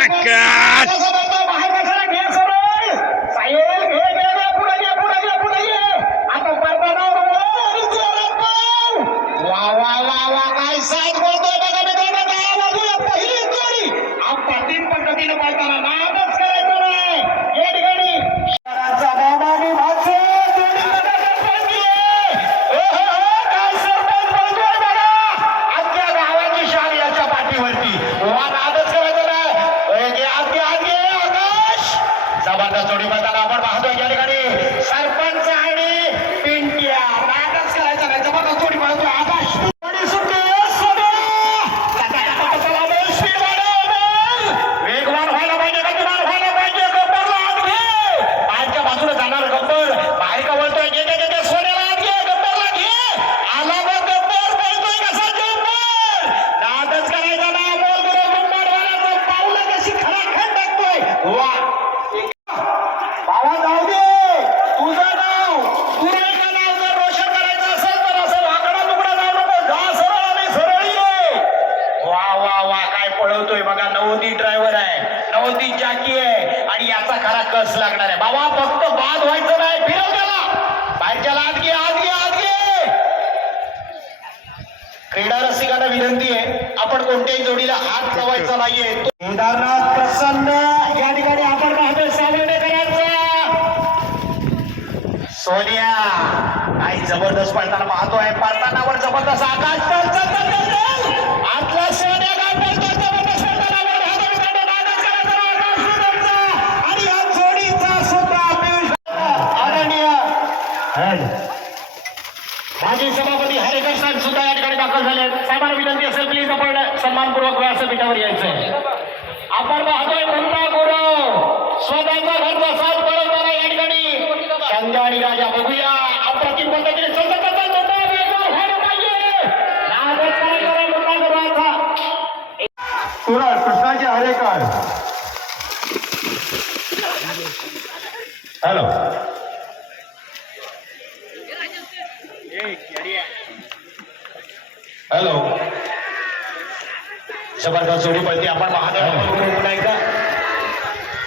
Check. जोड़ी बताना पर बाहर जाने का नहीं सरपंच खरा कस लागणार आहे? बाबा फक्त बाद व्हायचं नाही फिरव त्याला. बाहेरच्याला आत घे आत घे आत घे. क्रीडा रसिकांना विनंती आहे आपण कोणत्याही जोडीला हात लावायचा नाहीये. उदाहरणार्थ प्रसन्न. या ठिकाणी आपण पाहतोय सामान्य करायचा सोनिया आई जबरदस्त पडताना पाहतो पाहतोय पडतानावर जबरदस्त आकाश. आतला हॅलो हॅलो जबरदस्त जोडी पडते आपण पाहणार एकदा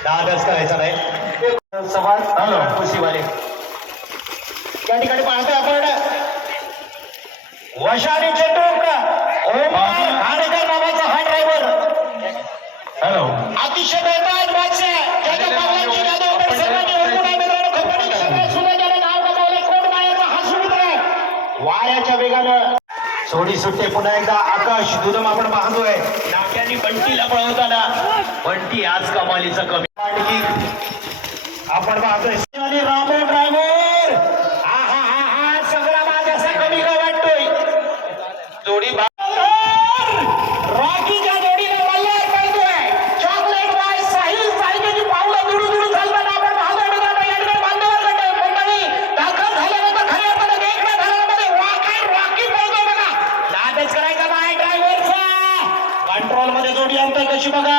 दहा दस करायचा नाही सवाल हॅलो खुशीवाले त्या ठिकाणी पाहतोय आपण वशाली चेंडू ओम हाडेकर नावाचा हा ड्रायव्हर हॅलो अतिशय बेताज वाचे वाऱ्याच्या वेगानं. सोडी सुटते पुन्हा एकदा. आकाश दुदम आपण पाहतोय. नाक्यानी बंटीला पळवताना. बंटी आज कमालीचं कमी. आपण पाहतोय. रामो रामो रेषी बघा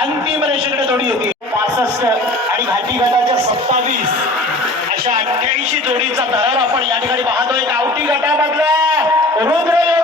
अंतिम रेषेकडे जोडी होती. पासष्ट आणि घाटी गटाच्या सत्तावीस. अशा अठ्ठ्याऐंशी जोडीचा दरार आपण या ठिकाणी पाहतोय. गावठी गटामधला रुद्र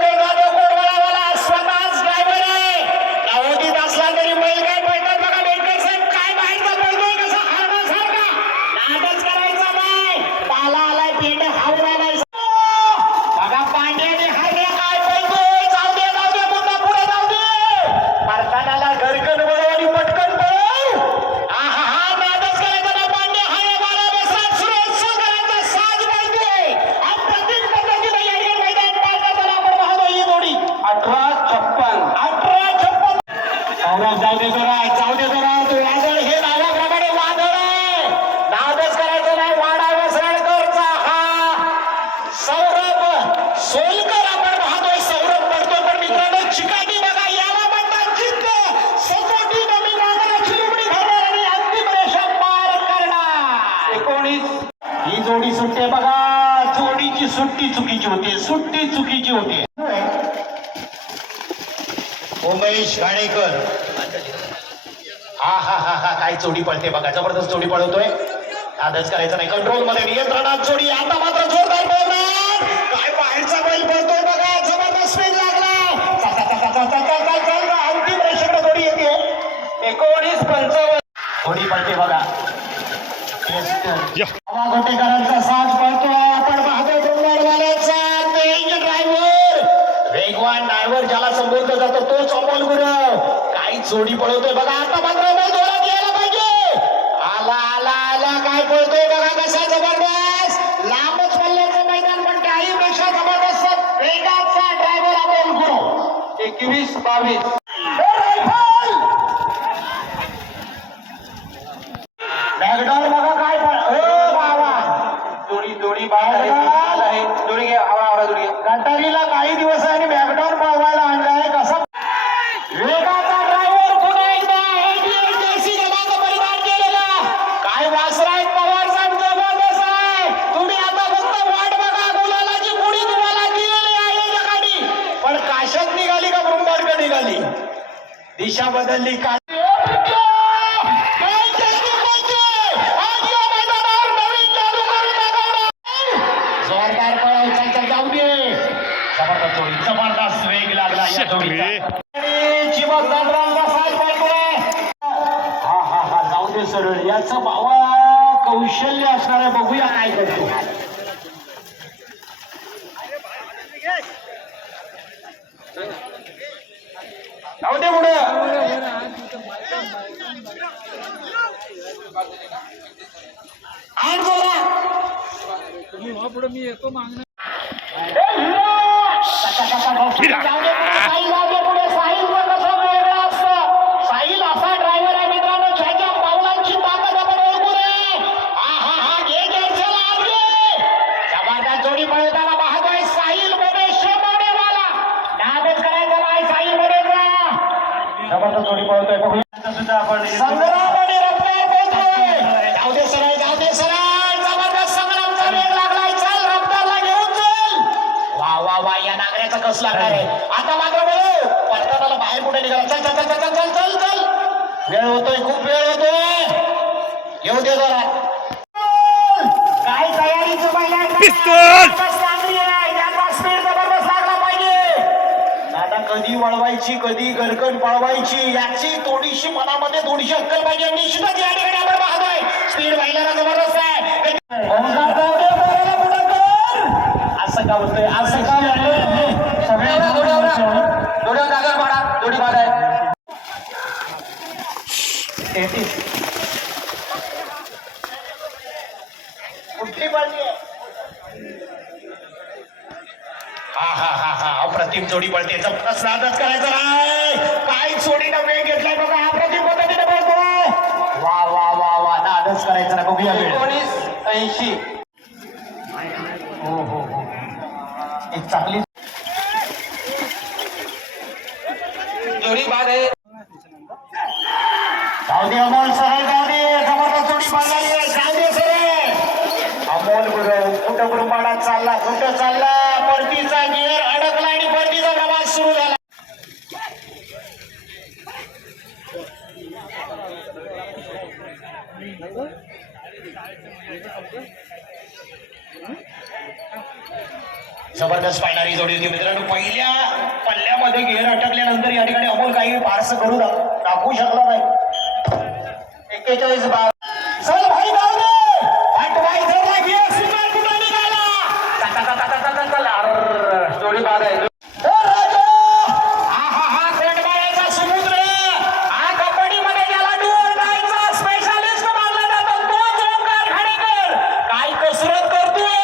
जोडी सुटते बघा जोडीची सुट्टी चुकीची होती. सुट्टी चुकीची होती. उमेश घाणेकर हा हा हा हा काय जोडी पळते बघा. जबरदस्त चोडी पळवतोय. आदर्श करायचा नाही. कंट्रोलमध्ये नियंत्रणात जोडी. आता मात्र जोरदार पळणार काय बाहेरचा बैल पळतोय बघा. जबरदस्त स्पीड लागला. अंतिम रेषेकडे जोडी येते. एकोणीस पंचावन्न. थोडी पळते बघा. ड्रायव्हर वेगवान ज्याला संबोधलं जातो तोच अमोल गुरव. काही जोडी पळवतोय. बघा आता मात्र अमोल जोरात यायला पाहिजे. आला आला आला. काय पळतोय बघा कसा जबरदस्त. लांबच पल्ल्याचं मैदान पण काही पेक्षा जबरदस्त. वेगाचा ड्रायव्हर अमोल गुरव. एकवीस बावीस बॅगडाऊन बघा काय पळ- ओ बाबा जोडी जोडी बाद आहे बाद आहे जोडी घे आवरा आवरा जोडी घे. गटारीला काही दिवस आणि बॅगडाऊन पळवायला आणलाय कसा वेगाचा ड्रायव्हर पुन्हा एकदा ATL टॅक्सी क्रमांक परिधान केलेला काय वासरा आहेत पवार साहेब जबरदस्त आहे तुम्ही आता फक्त वाट बघा गुलालाची पुढी तुम्हाला दिलेली आहे या ठिकाणी पण काशात निघाली का ब्रह्मांड निघाली दिशा बदलली का काय त्यांनी म्हणजे? आज या मैदानावर नवीन जादू बदलली. का जोरदार जाऊ दे जबरदस्त जबरदस्त वेग लागला या जोडीचा जाऊ दे सरळ. याचा भावा कौशल्य असणार आहे बघूया काय करतो जाऊ दे पुढं आठ जोरा पुढे मी येतो मागणं साहिल असा ड्रायव्हर आहे मित्रांनो ज्याच्या पावलांची ताकद आपण ओळखू नये हा हा हा घे घे चला आज घे जबरदस्त जोडी पळताना पाहतोय येऊ दे जरा. काय तयारीचं पहिल्या स्पीड जबरदस्त लागला पाहिजे. आता कधी वळवायची कधी गरकन पळवायची याची थोडीशी मनामध्ये थोडीशी अक्कल पाहिजे. निश्चितच या ठिकाणी आपण पाहतोय. स्पीड पाहिल्याला जबरदस्त आहे. असं का होतंय? असं का पाडा. जोडी बाद आहे तेहतीस. कुठली बाजू आहे हा हा हा अप्रतिम जोडी पळते. नादच करायचा नाही काय जोडीनं वेग घेतलाय बघा. हा पद्धतीने बोलतो वा वा वा वा. नादच करायचा नाही बघूया वेळ. एकोणीस ऐंशी. हो हो हो. एक चांगली जोडी बाद आहे. जाऊ दे अमोल सरळ जाऊ दे. जबरदस्त जोडी बांधली आहे. जाऊ दे सरळ? अमोल गुरु कुठं चालला कुठं चालला? जबरदस्त पाहणारी जोडी होती. मित्रांनो पहिल्या पल्ल्यामध्ये घेर अटकल्यानंतर या ठिकाणी अमोल काही फारसं करू दाखवू शकला नाही. एक्केचाळीस बार चल भाई जाऊ दे पाठवाई धरला घेर सिग्नल कुठं निघाला चा- चा- चा- चा- चा- चा- चा- अर्र. जोडी बाद आहे ओ राजा! हा हा हा कोंडमाळ्याचा समुद्र हा कबड्डीमध्ये ज्याला डोर डायचा स्पेशालिस्ट मानला जातो तोच ओंकार खाडेकर काय कसरत करतोय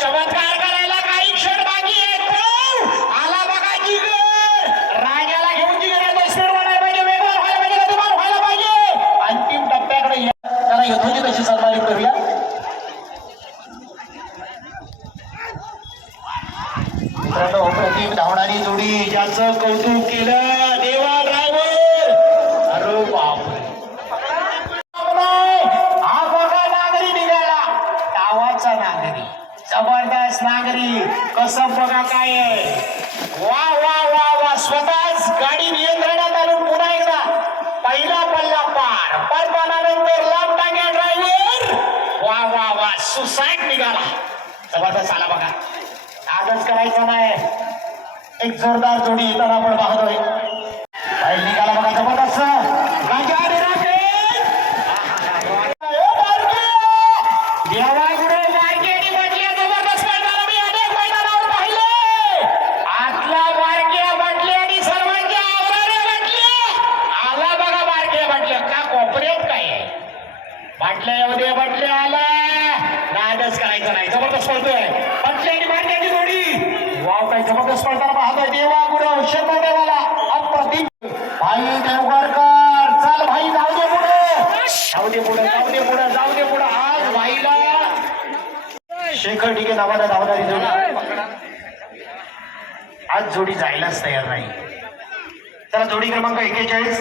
चमत्कार करायला काही क्षण बाकी आहेत हो! आला बघा जिगर राजाला घेऊन जिगर येतो स्पीड वाढायला पाहिजे वेगवान व्हायला पाहिजे गतिमान व्हायला पाहिजे अंतिम टप्प्याकडे या त्याला यथोचित अशी सन्मानित करूया मित्रांनो अप्रतिम धावणारी जोडी ज्याचं कौतुक केलं देवा ड्रायव्हर अरे बापरे हा बघा नागरी निघाला गावाचा नागरी जबरदस्त नागरी कसं बघा काय आहे वा वा वा वा स्वतःच गाडी नियंत्रणात आणून पुन्हा एकदा पहिला पल्ला पार परमानानंतर लांब टांग्या ड्रायव्हर वा वा वा सुसाट निघाला जबरदस्त आला बघा. आजच करायचा नाही. एक जोरदार जोडी येताना आपण पाहतोय. निघाला बघा जबरदस्त करायचा नाही जबरदस्त पडतोय बाटल्या आणि बाटल्याची जोडी. वाव काय जबरदस्त पडताना पाहतोय. देवा गुरव शंभर देवाला अप्रतिम. भाई देवगडकर चल भाई जाऊ दे पुढे. जाऊ दे पुढे जाऊ दे पुढे जाऊ दे पुढे. आज भाईला शेखर ठीक आहे नावाला धावणारी जोडी आज जोडी जायलाच तयार नाही. त्याला जोडी क्रमांक एकेचाळीस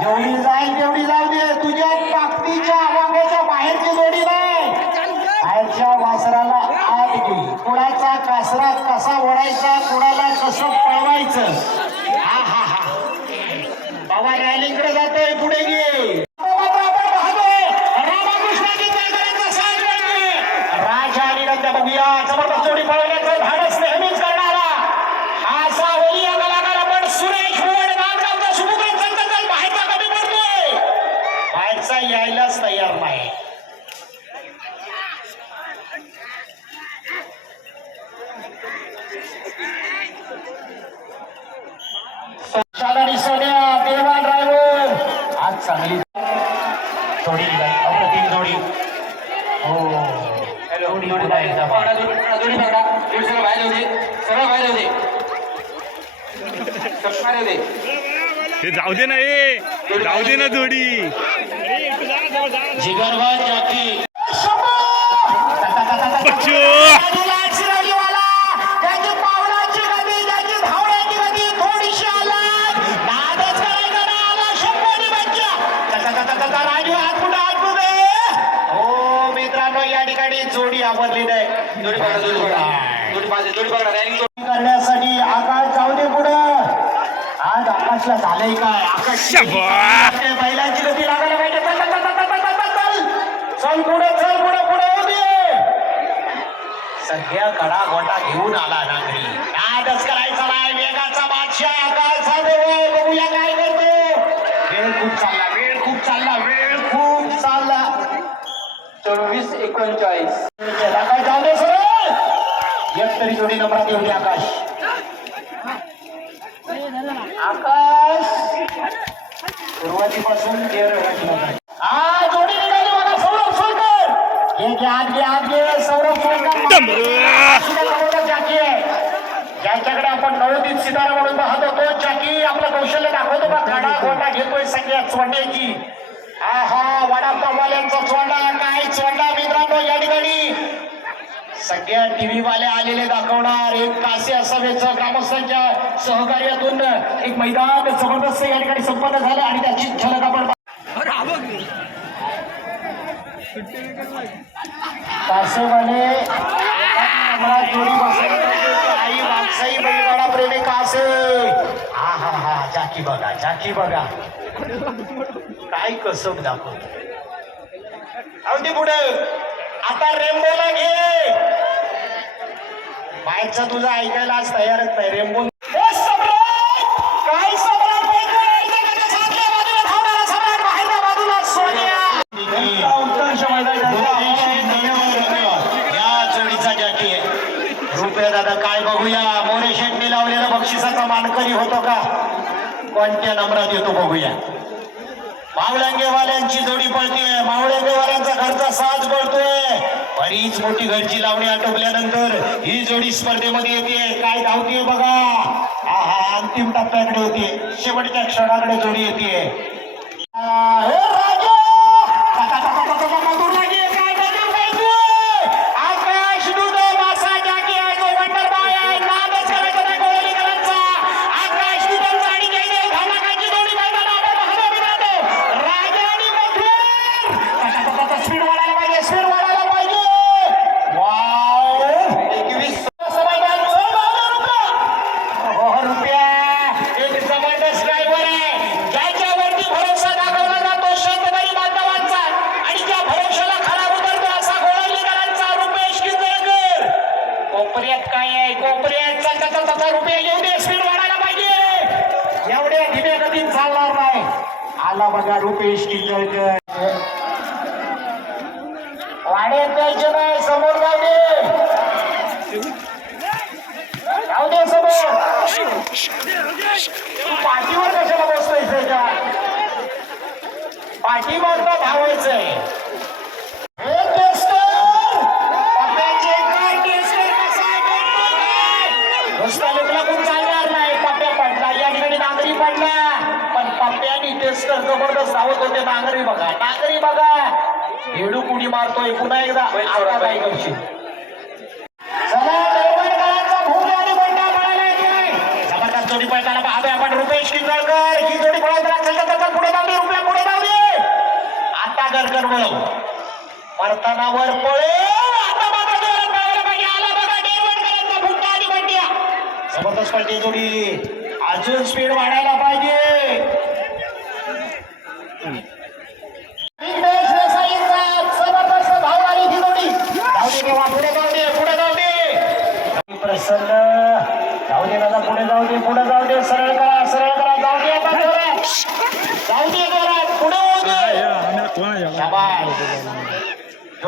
जेवढी जाईल तेवढी जाऊ दे तुझ्या ताकदीच्या वांग्याच्या बाहेरची जोडी नाही बाहेरच्या वासराला आत घे कुणाचा कासरा कसा ओढायचा कुणाला कसं पळवायचं हा हा हा बाबा रॅलीकडे जातोय पुढे घे रामकृष्णाची जयकरांचा साथ मिळते. राजा आणि नंदा बघूया जबरदस्त जोडी पळवण्याचं धाडस नेहमीच करणारा हा सावलीय कलाकार आपण सुरेश वड नांदगावचा सुमुख संकल्प बाहेरचा कमी पडतोय बाहेरचा यायलाच तयार नाही आणि सोन्या देवा ड्रायव्हर आज चांगली जोडी निघाली अप्रतिम जोडी हो जोडी पुन्हा एकदा पकडा, जोडी पकडा, जोडी पकडा. जोडी सरळ बाहेर येऊ दे सरळ बाहेर येऊ दे सरळ बाहेर येऊ दे ते जाऊ दे ना ए जाऊ दे ना जोडी जिगरबाज जाती बच्चू त्याची पावलाची गती त्याची धावण्याची गती थोडीशी आलाय नादच करायचा ना आला शंभरी बच्चा राजू हात कुठं हात कुठे हो मित्रांनो या ठिकाणी जोडी आवरली नाही जोडी पकडा जोडी पकडा जोडी पाहिजे जोडी पकडा रॅलिंग करण्यासाठी आकाश जाऊ दे पुढं. आज आकाशला झालंय काय? आकाश बैलांची गती लागायला पाहिजे चल, चल, चल, चल, चल, चल, चल. पुढे चल पुढे पुढे होऊ दे सगळ्या कडा गोटा घेऊन आला नागरी नादच करायचा नाही वेगाचा बादशाह आकाशचा देव बघूया काय करतो. वेळ खूप चालला वेळ खूप चालला वेळ खूप चालला. चोवीस एकोणचाळीस. काय चालले सर एक तरी जोडी नंबरात येऊ आकाश. आकाश. सुरुवातीपासून तेर हा ज्याच्याकडे आपण नवोदित सितारा म्हणून पाहतो तो चाकी आपलं कौशल्य दाखवतो. का गाडा गोटा घेतोय सगळ्या चोंड्याची हा हा वडापाववाल्यांचा चोंडा काय चोंडा मित्रांनो या ठिकाणी. सगळ्या टीव्ही वाले आलेले दाखवणार. एक कासे असावेचं ग्रामस्थांच्या सहकार्यातून एक मैदान जबरदस्त या ठिकाणी संपन्न झालं आणि त्याची झलक आपण कासेवाले आई वागसाई बैलगाडा प्रेमी कासे हा हा हा जाकी बघा जाकी बघा. काय कसब दाखवत. अगदी पुढे. आता रेम्बोला घे. बाहेरचा तुझा ऐकायला आज तयारच नाही. रेम्बो कोणत्या नंबरात येतो बघूया. मावळंगेवाल्यांची जोडी पळतीये. मावळंगेवाल्यांचा घरचा साज पळतोय. बरीच मोठी घरची लावणी आटोपल्यानंतर ही जोडी स्पर्धेमध्ये येते. काय धावतीये बघा. आहा अंतिम टप्प्याकडे होतीये शेवटच्या क्षणाकडे जोडी येते. बघा रुपेश किंजळकर वाड्यात द्यायचे नाही समोर जाऊ दे. जाऊ दे समोर. पाठीवर कशाला बसतोय त्याच्या पाठीमागला धावायचंय हे टेस्टर! पप्प्याचे काय टेस्टर कसा आहे बघतो काय? नुसता लुकला कोण चालणार नाही पप्प्या पडला या ठिकाणी नांगरी पडला पण पप्प्यानी टेस्टर जबरदस्त धावत होते नांगरी बघा नांगरी बघा हेडू कुडी मारतोय. पुन्हा एकदा आता काय करशील? जोडी पळताना पाहतोय आपण रुपेश किंजळकर ही जोडी पळत असेल तर त्याचा पुढे जाऊ दे. रुपया पुढे जाऊ दे. आता गरगर वळव. परतानावर पळे. जबरदस्त पळते जोडी. अजून स्पीड वाढायला पाहिजे विघ्नेश देसाईंचा जबरदस्त धाव आली ही जोडी जाऊ दे देवा पुढे जाऊ दे पुढे जाऊ दे प्रसन्न जाऊ दे दादा पुढे जाऊ दे पुढे जाऊ दे सरळ करा सरळ करा जाऊ दे आता जोरात जाऊ दे जोरात पुढे होऊ दे शाबास.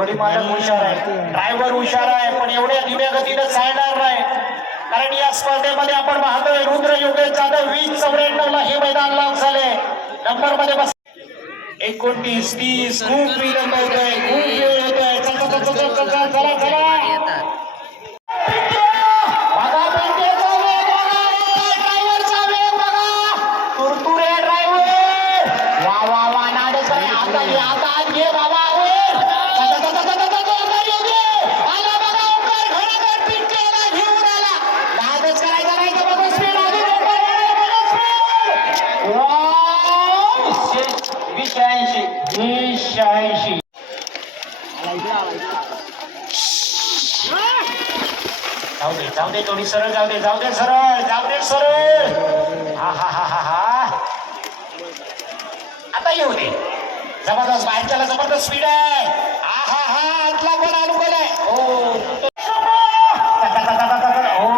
जोडी मालक हुशार आहे ड्रायव्हर हुशार आहे पण एवढ्या धीम्या गतीनं चालणार नाही. कारण या स्पर्धेमध्ये आपण पाहतोय रुद्र योगेश जाधव वीस चौऱ्याण्णव ला हे मैदान लाभ झाले. नंबरमध्ये बस एकोणतीस तीस खूप विलंब होतोय खूप वेळ होतोय चला चला चला. दे थोडी सरळ जाऊ दे जाऊ दे सरळ जाऊ दे सरळ. हा हा हा हा हा. आता येऊ दे. जबरदस्त बाहेरच्याला जबरदस्त स्पीड आहे. हा हा हा आतला पण अनुकूल आहे. हो. हो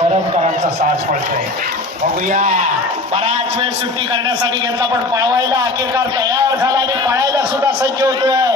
परंपरांचा साज पडतोय. बघूया. बराच वेळ सुट्टी करण्यासाठी घेतला पण पळवायला अखेरकार तयार झाला आणि पळायला सुद्धा सज्ज होतोय.